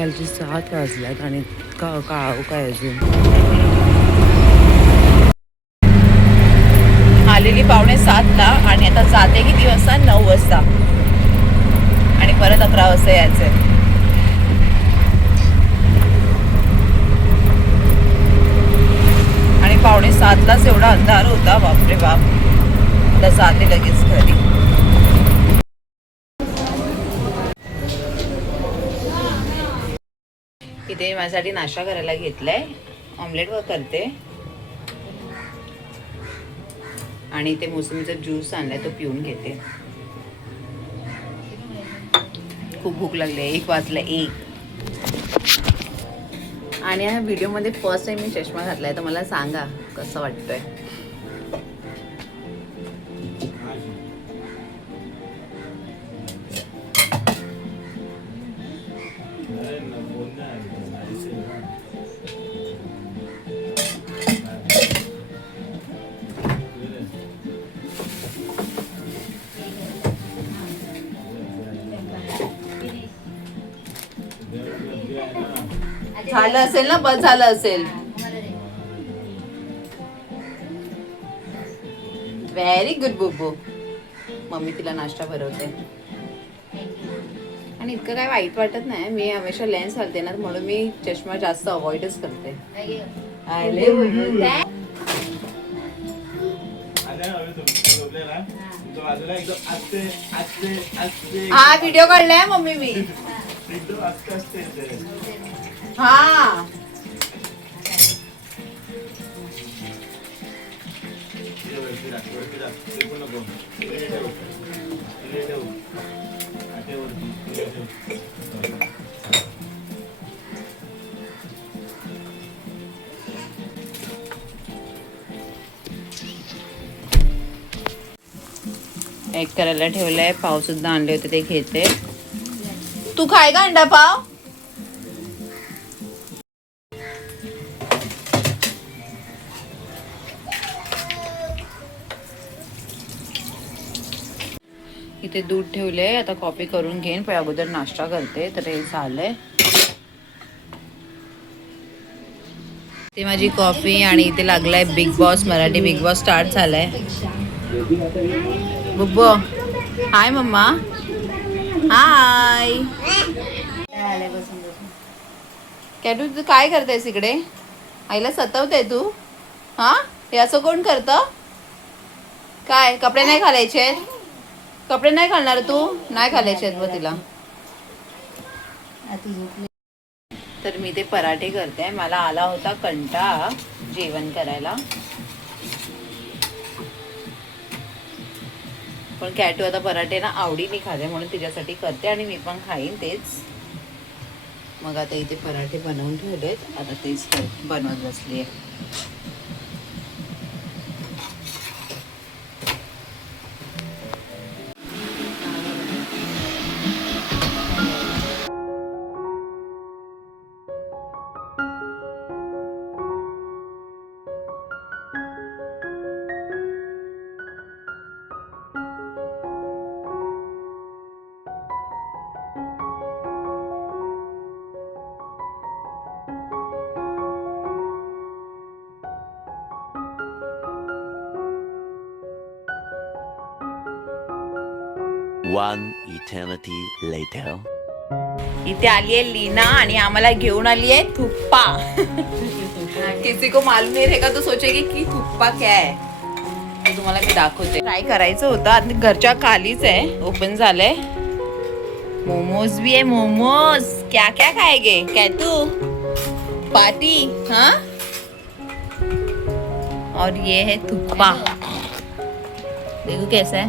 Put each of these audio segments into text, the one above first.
सकाळची 7 वाजल्यात आणि काळो काय अजून. आलेली 6:45ला आणि आता जाते किती वाजता? 9 वाजता आणि परत 11 वाजता यायचंय. आणि 6:45लाच एवढा अंधार होता, बापरे बाप. आता जाते लगेच घरी. इथे माझ्यासाठी नाश्ता करायला घेतलाय. ऑमलेट वर करते आणि ते मोसंबीचा ज्यूस आणलाय तो पिऊन घेते. खूप भूक लागली. 1 वाजला 1. आणि ह्या व्हिडिओमध्ये फर्स्ट टाइम मी चष्मा घातलाय, तर मला सांगा कसं वाटतंय. झालं असेल ना? बस झालं असेल. Very good बुब्बू. मम्मी तिला नाश्ता भरवते. आणि इतकं काय वाईट वाटत नाही. मी हमेशा लेन्स घालते ना, म्हणून मी चष्मा जास्त अवॉइडच करते. हा व्हिडिओ काढलाय मम्मी मी. हा एक करायला ठेवलंय. पाव सुद्धा आणले होते, ते घेते. तू खाय का अंडा पाव? इथे दूध ठेवले. आता कॉफी करून घेईन, पण अगोदर नाश्ता करते. तर हे झालंय ते माझी कॉफी. आणि इथे लागलाय big boss. Marathi big boss start झालाय. बुब्बो हाय मम्मा. हाय. कॅटू तू काय करतेस इकडे? आईला सतवते तू? हा हे असं कोण करतं? काय कपडे नाही घालायचे? कपडे नाही घालणार तू? नाही घालायचे आहेत व तिला. तर मी ते पराठे करते. मला आला होता कंटाळा जेवण करायला, पण कॅटू आता पराठे ना आवडीने खाते, म्हणून तिच्यासाठी करते आणि मी पण खाईन तेच. मग आता इथे पराठे बनवून ठेवलेत. आता तेच बनवत बसली आहे. One eternity later. इथे आली आहे लीना आणि आम्हाला घेऊन आली आहे थुप्पा. किसी को मालूम नहीं रहेगा तो सोचेगी की थुप्पा क्या है. तो तुम्हाला मी दाखवते. ट्राय करायचं होतं. आता घरच्या खालीच आहे, ओपन झालंय. मोमोज भी है. मोमोज क्या क्या खाएगे कैतू? पार्टी. हाँ और ये है थुप्पा. देखो कैसा है.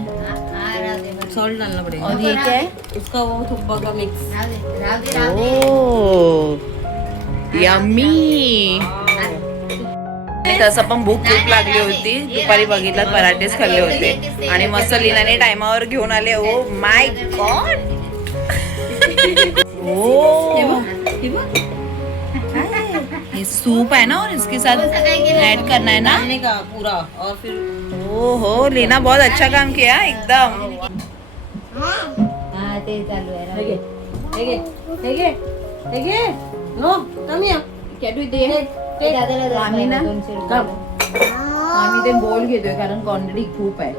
सॉल्ट डालना पड़ेगा. और ये क्या है? उसका वो थुप्पा का मिक्स. ओह यम्मी. तसं पण भूक लागली होती. दुपारी बघितलं पराठेच खाल्ले होते आणि मस्त लीनाने टायमावर घेऊन आले. Oh my God. ये सूप है ना और इसके साथ ऐड करना है ना पूरा. और फिर ओहो लीना बहुत अच्छा काम किया एकदम. हे घे नो कमी कॅटू दे आम्ही ना आम्ही ते बोल घेतोय कारण क्वांटिटी खूप आहे.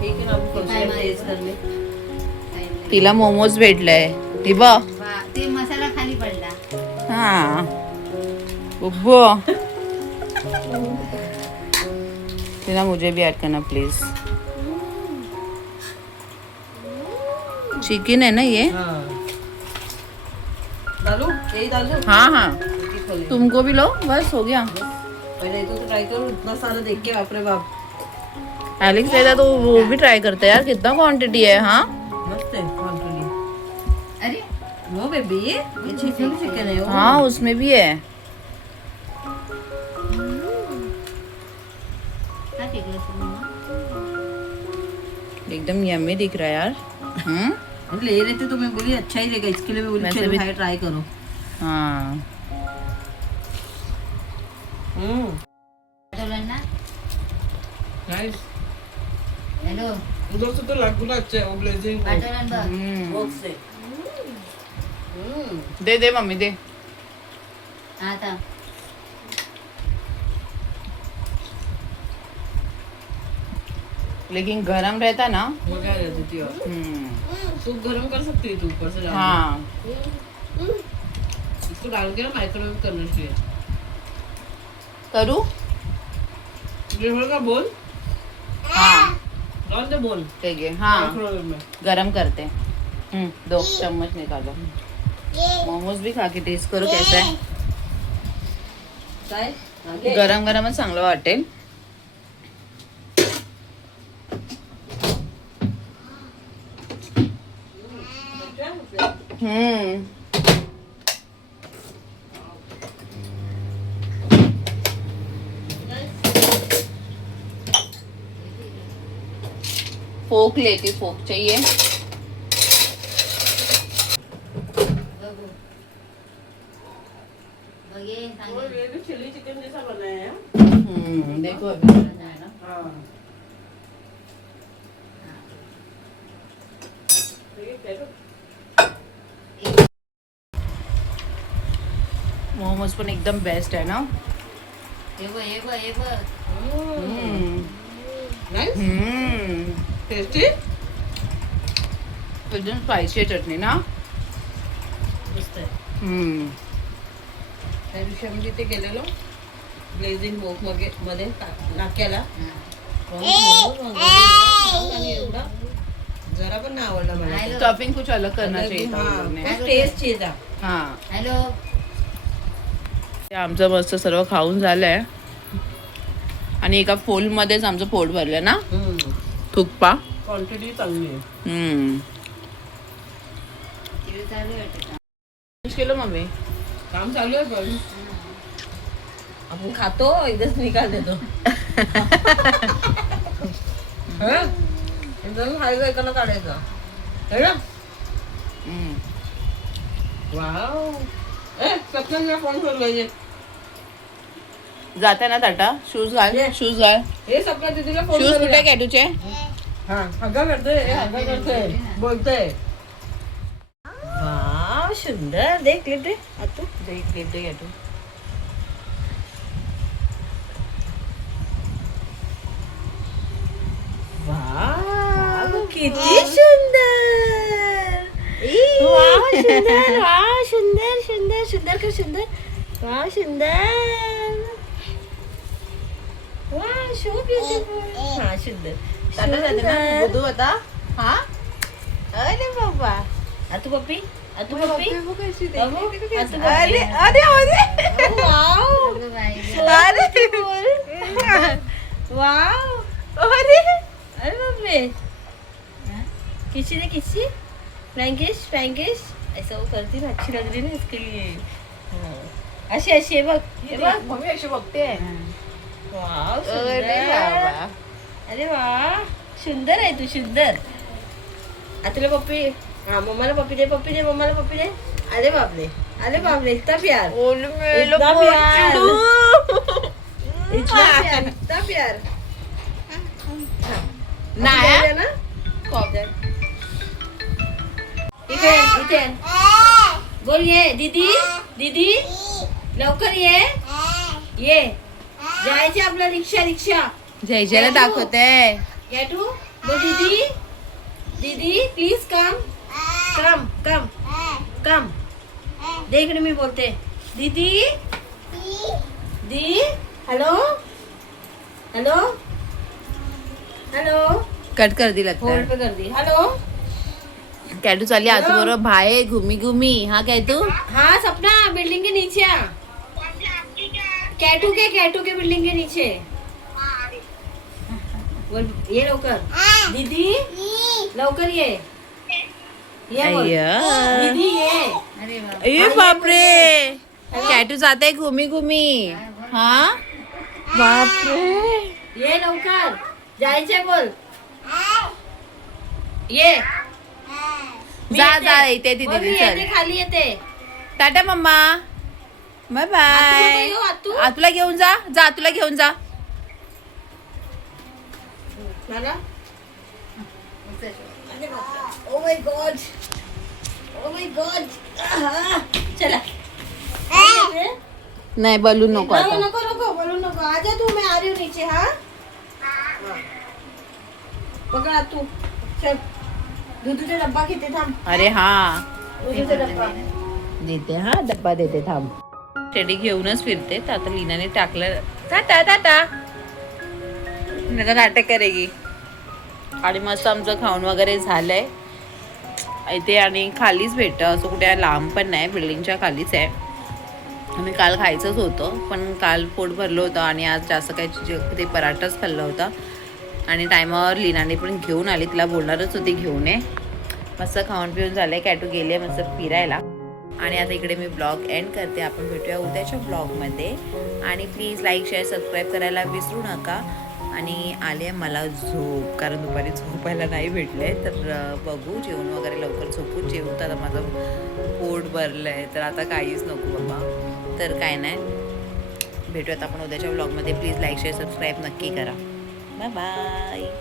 ठीक आहे ना आपण फर्स्ट टाइम टेस्ट करले. तिला मोमोज भेटलंय हे बघ. ते मसाला खाली पडला. हा उब्बो तिला मुझे भी ऐड करना प्लीज. चिकन है ना ये. डालू यही डाल दो. हाँ हाँ एक-एक खोले. तुमको भी लो बस हो गया. पहले तो ट्राई करो इतना सारा देख के बाप रे बाप एलेक्स कहता तो वो भी ट्राई करते हैं यार कितना क्वांटिटी है. हाँ मस्त है क्वांटिटी. अरे नो बेबी ये चिकन है वो. हाँ उसमें भी है. काय फेकलं तुम्ही? एकदम यम्मी दिख रहा है यार. ले रहे थे तो मैं बोली अच्छा ही रहेगा इसके लिए मैं बोली वैसे चलो भी- भाई ट्राई करो. हाँ पाठवलं ना? नाइस. हॅलो उधर से तो लागूला अच्छा है वो ब्लेजिंग. पाठवलं बघ. बॉक्स से. दे दे मम्मी दे. आता लेकिन गरम रहता ना. वो क्या रहती थी और सूप गरम कर सकती है तू ऊपर से डाल के. हाँ इसको डाल के ना माइक्रोवेव करना चाहिए. करू. फ्लेवर का बोल हाँ डाल दे बोल ठीक है. हाँ माइक्रोवेव में. गरम करते हैं. 2 चम्मच निकालो. मोमोज भी खा के टेस्ट करो कैसा है. काय आगे गरम गरमच चांगलं वाटेल. फोक लेती. फोक चाहिए. बघू. बघ ये सांगितलं. ये भी चिली चिकन जैसा बनाया है. देखो अभी हाँ मोमोज पण एकदम बेस्ट आहे ना. हे बघ हे बघ हे बघ. Nice tasty. एकदम स्पायसी आहे चटणी ना. मस्त आहे. त्या दिवशी आम्ही तिथे गेलेलो ब्लेझिंग बोक मध्ये नाक्याला. आणि एवढा जरा पण नाही आवडला मला. हॅलो स्टफिंग कुछ अलग करना चाहिए था हम लोग ने. हाँ टेस्ट चाहिए था. हाँ हॅलो ते आमचं मस्त सर्व खाऊन झालंय आणि एका फोल मध्येच आमचं पोट भरलं ना. थुक्पा. क्वांटिटी चांगली आहे. टीव्ही चालू आहे वाटतं. केलं मम्मी. काम चालू आहे पण आपण खातो इथेच निकाल देतो. एकदम खायचं एकाला काढायचं है ना. वाव सपना फोन कर पाहिजे. जाते ना टाटा. शूज घाल. शूज घाल. हे सपना दीदीला फोन शूज कुठे काय तुझे. हा हगा करतोय हगा करतोय बोलतोय. वाव सुंदर देख लिप दे तू देख लिप दे तू. वाव किती सुंदर. वाव सुंदर वाव सुंदर सुंदर सुंदर का सुंदर. वाव सुंदर. Wow so beautiful. हा सुंदर. टाटा जाते ना बुधू आता. हा अरे बाबा आतू पप्पी आतू पप्पी अरे अरे अरे वाव बघ बाई. अरे वाव अरे अरे बापरे. किसी ने किसी फ्रैंकिश फ्रैंकिश ऐसा वो करती ना अच्छी लग रही ना इसके लिए. अशी अशी आहे बघ. हे बघ मम्मी अशी बघते. वाव अरे सुंदर. बाबा. अरे वा सुंदर आहे तू सुंदर. आतूला पप्पी. हाँ मम्मा ने पप्पी दे मम्मा ने पप्पी दे. अरे बापरे इतना प्यार इतना प्यार इतना प्यार. नाही ना कॉफी. हे इथे बोल ये दीदी दीदी लवकर ये जायचे आपला रिक्षा रिक्षा जयजयला दाखवते. गॅटू बोल दीदी दीदी प्लीज कम कम कम कम दे इकडे मी बोलते दीदी दी हॅलो हॅलो हॅलो कट कर दी लगता फोन है. पे कर दी हॅलो कॅटू चालली आतू बरोबर बाहेर घुमी घुमी. हा कॅटू हाँ सपना बिल्डिंग के नीचे आ कैटू के बिल्डिंग के नीचे बोल ये लवकर दीदी लवकर ये बोल अय्या. दीदी ये अरे वा अरे बापरे कॅटू जाते घुमी घुमी. हा बापरे ये लवकर जायचे बोल ये मी जा येते. जा येते ती बोल, दीदी मी चल. येते, खाली येते टाटा मम्मा बाय बाय. येऊ, आतू. आतूला घेऊन जा जा आतूला घेऊन जा. मला ओ माय गॉड चला नाही बलून नको नको आता. नको नको बोलू नको आजा तू मैं आ रही हूँ नीचे हाँ पकड़ा तू चल दूधचा डब्बा घेते थांब अरे हा दूधचा डब्बा देते हा डब्बा देते थांब. टेडी घेऊनच फिरते तर आता लीनाने टाकलं टाटा टाटा. नाटक करेगी. आणि मस्त आमचं खाऊन वगैरे झालंय इथे आणि खालीच भेटतं असं कुठे लांब पण नाही बिल्डिंगच्या खालीच आहे. आम्ही काल खायचंच होतं पण काल पोट भरलं होतं आणि आज जास्त काही ते पराठाच खाल्लं होतं आणि टायमावर लीनाने पण घेऊन आली. तिला बोलणारच होती घेऊन ये. मस्त खाऊन पिऊन झालंय. कॅटू गेले मस्त फिरायला आणि आता इकडे मी ब्लॉग एंड करते. आपण भेटूया उद्याच्या ब्लॉगमध्ये आणि प्लीज लाईक शेअर सबस्क्राईब करायला विसरू नका. आणि आले मला झोप कारण दुपारी झोपायला नाही भेटले तर बघू जेवण वगैरे लवकर झोपून जेवून तर आता माझं पोट भरलं आहे तर आता काहीच नको बाबा. तर काय नाही भेटूयात आपण उद्याच्या ब्लॉगमध्ये. प्लीज लाईक शेअर सबस्क्राईब नक्की करा. Bye bye.